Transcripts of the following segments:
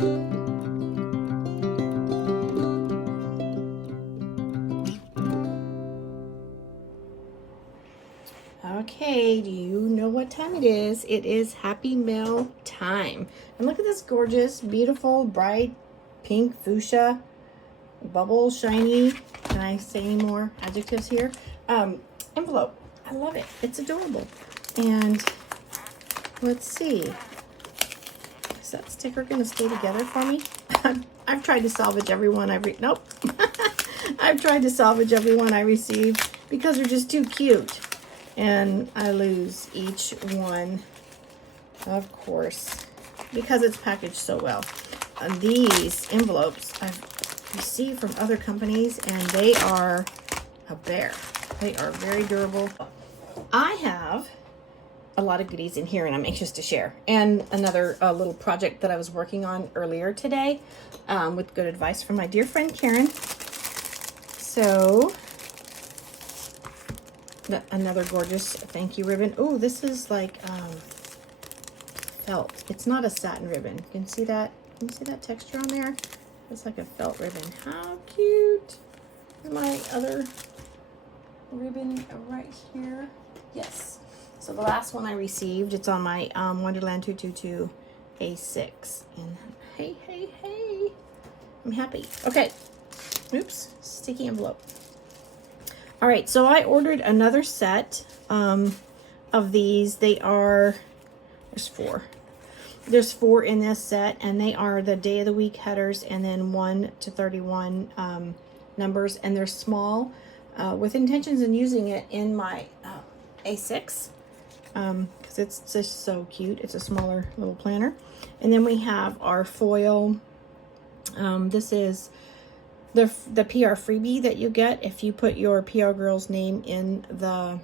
Okay, do you know what time it is? It is Happy Mail time. And look at this gorgeous, beautiful, bright pink fuchsia, bubble, shiny. Can I say any more adjectives here? Envelope. I love it. It's adorable. And let's see. Is that sticker going to stay together for me? I've tried to salvage every one nope. I've tried to salvage every one I received because they're just too cute. And I lose each one, of course, because it's packaged so well. These envelopes I've received from other companies, and they are a bear. They are very durable. I have a lot of goodies in here, and I'm anxious to share. And another little project that I was working on earlier today with good advice from my dear friend Karen. So another gorgeous thank you ribbon. Oh, this is like felt. It's not a satin ribbon. You can see that? Can you see that texture on there? It's like a felt ribbon. How cute. My other ribbon right here. Yes. So the last one I received, it's on my Wonderland 222 A6. And hey, I'm happy. Okay. Oops. Sticky envelope. All right, so I ordered another set of these. There's four. There's four in this set, and they are the day of the week headers, and then 1 to 31 numbers, and they're small with intentions in using it in my A6 because it's just so cute. It's a smaller little planner. And then we have our foil. This is the PR freebie that you get. If you put your PR girl's name in the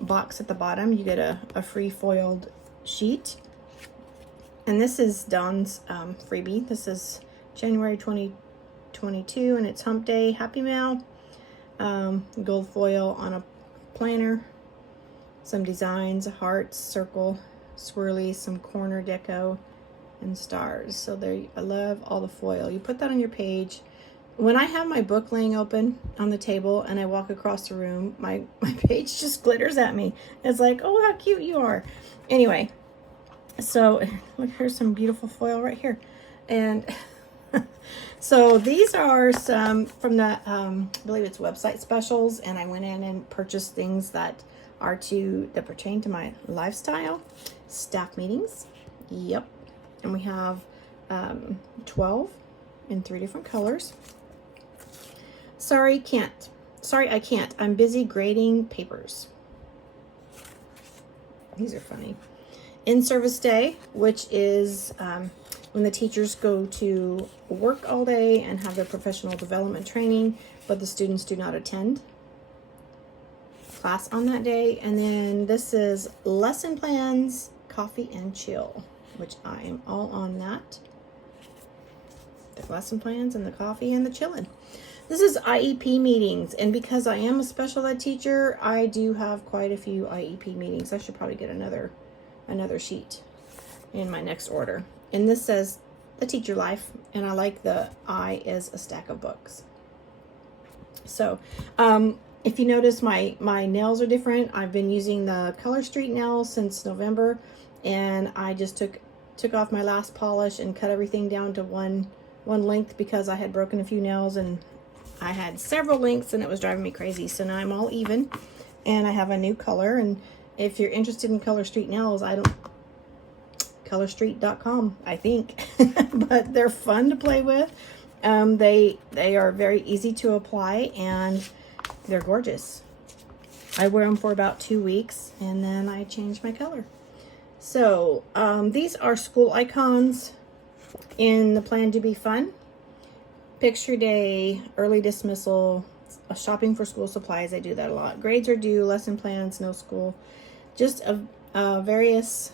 box at the bottom, you get a free foiled sheet. And this is Dawn's freebie. This is January 2022, and it's Hump Day Happy Mail. Gold foil on a planner, some designs, hearts, circle, swirly, some corner deco, and stars. So there, I love all the foil. You put that on your page. When I have my book laying open on the table and I walk across the room, my page just glitters at me. It's like, oh, how cute you are. Anyway, so look, here's some beautiful foil right here. And so these are some from the, I believe it's website specials. And I went in and purchased things that pertain to my lifestyle. Staff meetings. Yep. And we have 12 in 3 different colors. Sorry, I can't. I'm busy grading papers. These are funny. In-service day, which is when the teachers go to work all day and have their professional development training, but the students do not attend class on that day. And then this is lesson plans, coffee and chill, which I am all on that. The lesson plans and the coffee and the chillin'. This is IEP meetings, and because I am a special ed teacher, I do have quite a few IEP meetings. I should probably get another sheet in my next order. And this says the teacher life, and I like the I is a stack of books. So if you notice, my nails are different. I've been using the Color Street nails since November, and I just took off my last polish and cut everything down to one length because I had broken a few nails and I had several lengths and it was driving me crazy. So now I'm all even and I have a new color. And if you're interested in Color Street nails, colorstreet.com, I think, but they're fun to play with. They are very easy to apply and they're gorgeous. I wear them for about 2 weeks and then I change my color. So these are school icons in the Plan to Be Fun. Picture day, early dismissal, shopping for school supplies. I do that a lot. Grades are due, lesson plans, no school. Just various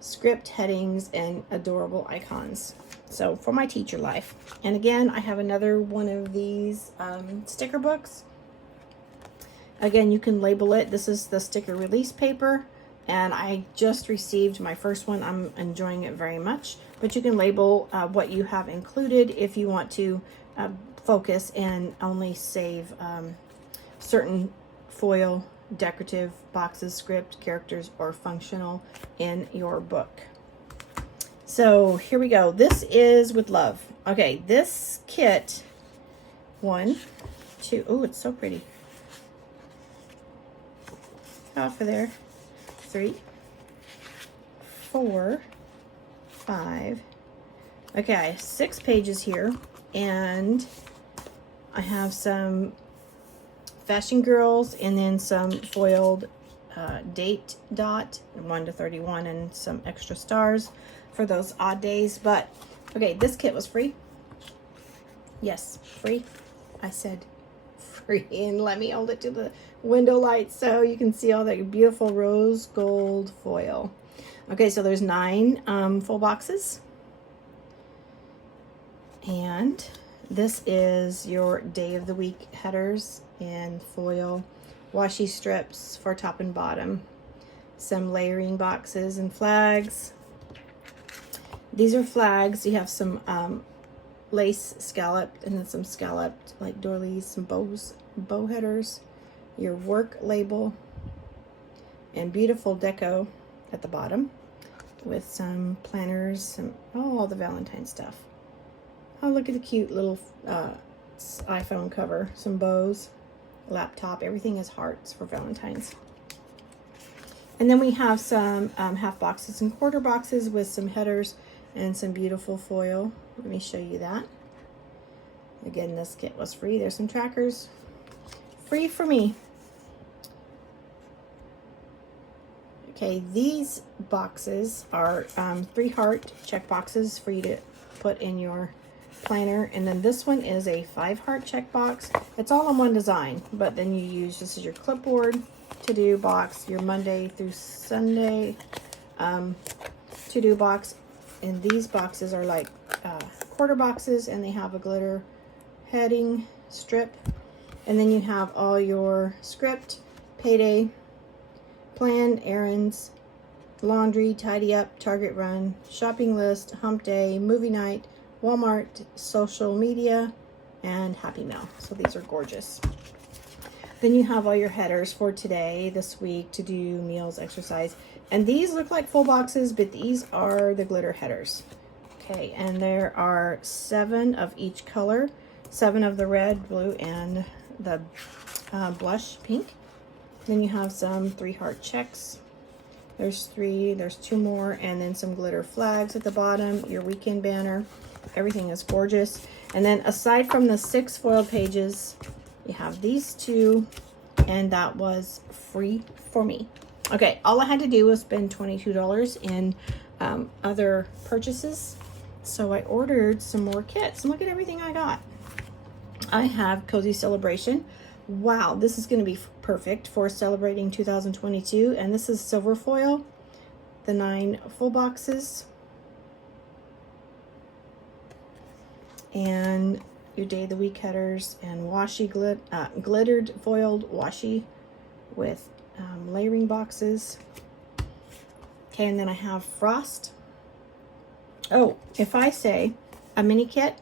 script headings and adorable icons. So for my teacher life. And again, I have another one of these sticker books. Again, you can label it. This is the sticker release paper. And I just received my first one. I'm enjoying it very much. But you can label what you have included if you want to focus and only save certain foil, decorative boxes, script, characters, or functional in your book. So here we go. This is with love. Okay, this kit, 1, 2, oh, it's so pretty. Off of there. 3, 4, 5. Okay, 6 pages here, and I have some Fashion Girls and then some foiled date dot 1 to 31 and some extra stars for those odd days. But okay, this kit was free. Yes, free. I said free, and let me hold it to the window light so you can see all that beautiful rose gold foil. Okay, so there's 9 full boxes, and this is your day of the week headers and foil washi strips for top and bottom, some layering boxes and flags. These are flags. You have some lace scalloped, and then some scalloped like doilies, some bow headers, your work label, and beautiful deco at the bottom with some planners, some all the Valentine stuff. Oh, look at the cute little iPhone cover, some bows, laptop, everything is hearts for Valentine's. And then we have some half boxes and quarter boxes with some headers and some beautiful foil. Let me show you that. Again, this kit was free. There's some trackers. Free for me. Okay, these boxes are 3 heart check boxes for you to put in your planner. And then this one is a 5 heart check box. It's all in one design, but then you use, this is your clipboard to-do box, your Monday through Sunday to-do box. And these boxes are like quarter boxes, and they have a glitter heading strip. And then you have all your script, payday, plan, errands, laundry, tidy up, Target run, shopping list, hump day, movie night, Walmart, social media, and Happy Mail. So these are gorgeous. Then you have all your headers for today, this week, to do, meals, exercise. And these look like full boxes, but these are the glitter headers. Okay, and there are 7 of each color, 7 of the red, blue, and the blush pink. Then you have some 3 heart checks. There's 3, there's 2 more, and then some glitter flags at the bottom, your weekend banner. Everything is gorgeous. And then aside from the 6 foiled pages, you have these 2, and that was free for me. Okay, all I had to do was spend $22 in other purchases. So I ordered some more kits, and look at everything I got. I have Cozy Celebration. Wow, this is going to be perfect for celebrating 2022. And this is silver foil, the 9 full boxes. And your day of the week headers and washi glittered foiled washi with layering boxes. Okay, and then I have frost. Oh, if I say a mini kit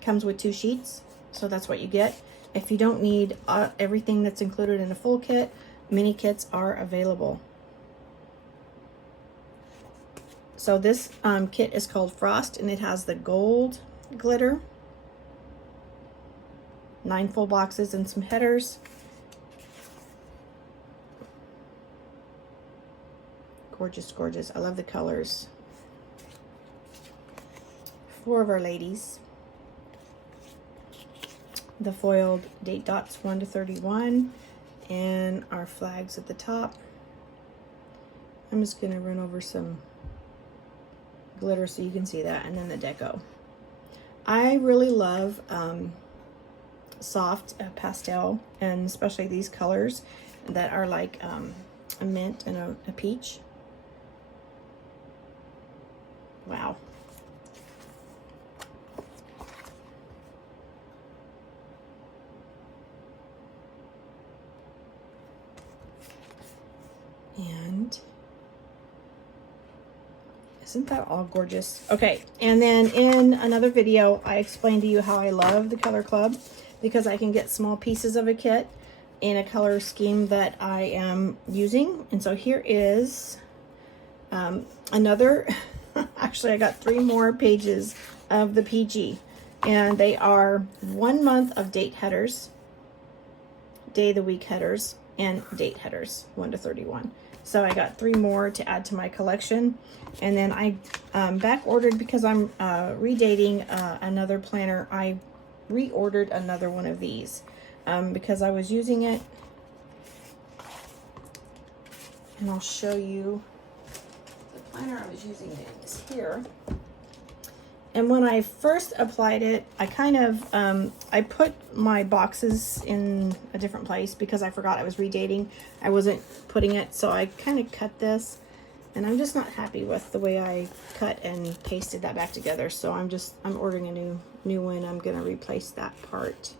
comes with 2 sheets, so that's what you get. If you don't need everything that's included in a full kit, mini kits are available. So this kit is called Frost, and it has the gold glitter, 9 full boxes and some headers. Gorgeous, gorgeous. I love the colors. 4 of our ladies. The foiled date dots 1 to 31, and our flags at the top. I'm just going to run over some glitter so you can see that, and then the deco. I really love soft pastel, and especially these colors that are like a mint and a peach. Wow. And Isn't that all gorgeous? Okay, and then in another video, I explained to you how I love the Color Club because I can get small pieces of a kit in a color scheme that I am using. And so here is another, actually I got 3 more pages of the PG, and they are 1 month of date headers, day of the week headers, and date headers 1 to 31. So I got 3 more to add to my collection. And then I back ordered because I'm redating another planner. I reordered another one of these because I was using it, and I'll show you the planner I was using is here. And when I first applied it, I kind of, I put my boxes in a different place because I forgot I was redating. I wasn't putting it, so I kind of cut this, and I'm just not happy with the way I cut and pasted that back together. So I'm ordering a new one. I'm gonna replace that part.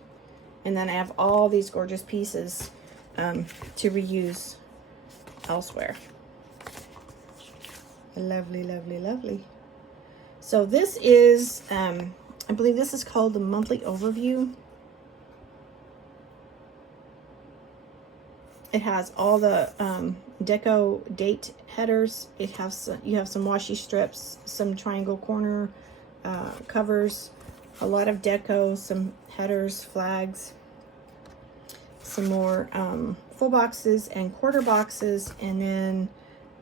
And then I have all these gorgeous pieces to reuse elsewhere. Lovely, lovely, lovely. So this is, I believe this is called the monthly overview. It has all the deco date headers. It has you have some washi strips, some triangle corner covers, a lot of deco, some headers, flags, some more full boxes and quarter boxes, and then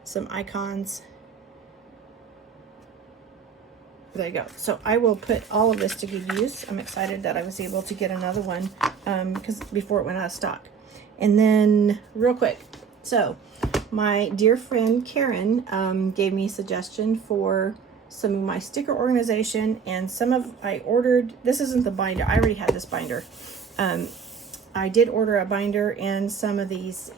some icons. There you go. So I will put all of this to good use. I'm excited that I was able to get another one because before it went out of stock. And then real quick, so my dear friend Karen gave me a suggestion for some of my sticker organization, and I ordered, this isn't the binder, I already had this binder. I did order a binder and some of these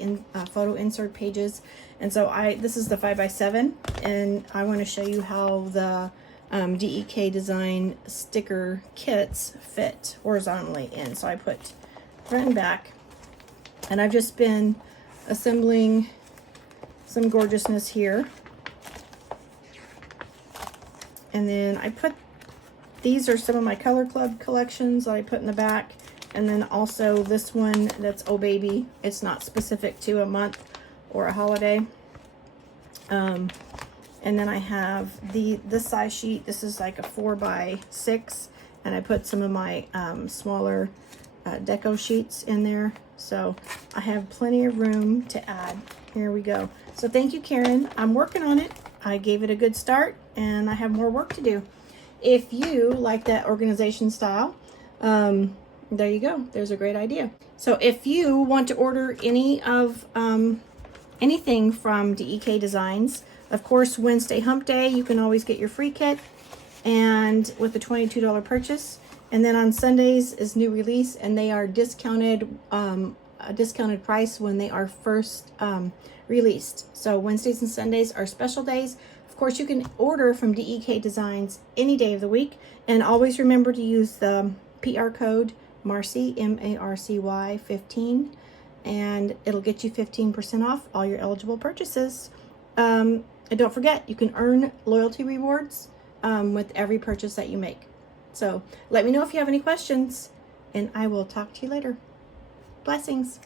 photo insert pages, and so this is the 5x7, and I want to show you how the DEKdesign sticker kits fit horizontally in. So I put front and back, and I've just been assembling some gorgeousness here. And then I put, these are some of my Color Club collections that I put in the back. And then also this one that's Oh Baby. It's not specific to a month or a holiday. And then I have this size sheet. This is like a 4x6, and I put some of my smaller deco sheets in there. So I have plenty of room to add. Here we go. So thank you, Karen. I'm working on it. I gave it a good start, and I have more work to do. If you like that organization style, there you go. There's a great idea. So if you want to order any of anything from DEKdesigns, of course, Wednesday Hump Day, you can always get your free kit, and with a $22 purchase. And then on Sundays is new release, and they are discounted, a discounted price when they are first released. So Wednesdays and Sundays are special days. Of course, you can order from DEKdesigns any day of the week, and always remember to use the PR code MARCY, MARCY 15, and it'll get you 15% off all your eligible purchases. And don't forget, you can earn loyalty rewards with every purchase that you make. So let me know if you have any questions, and I will talk to you later. Blessings.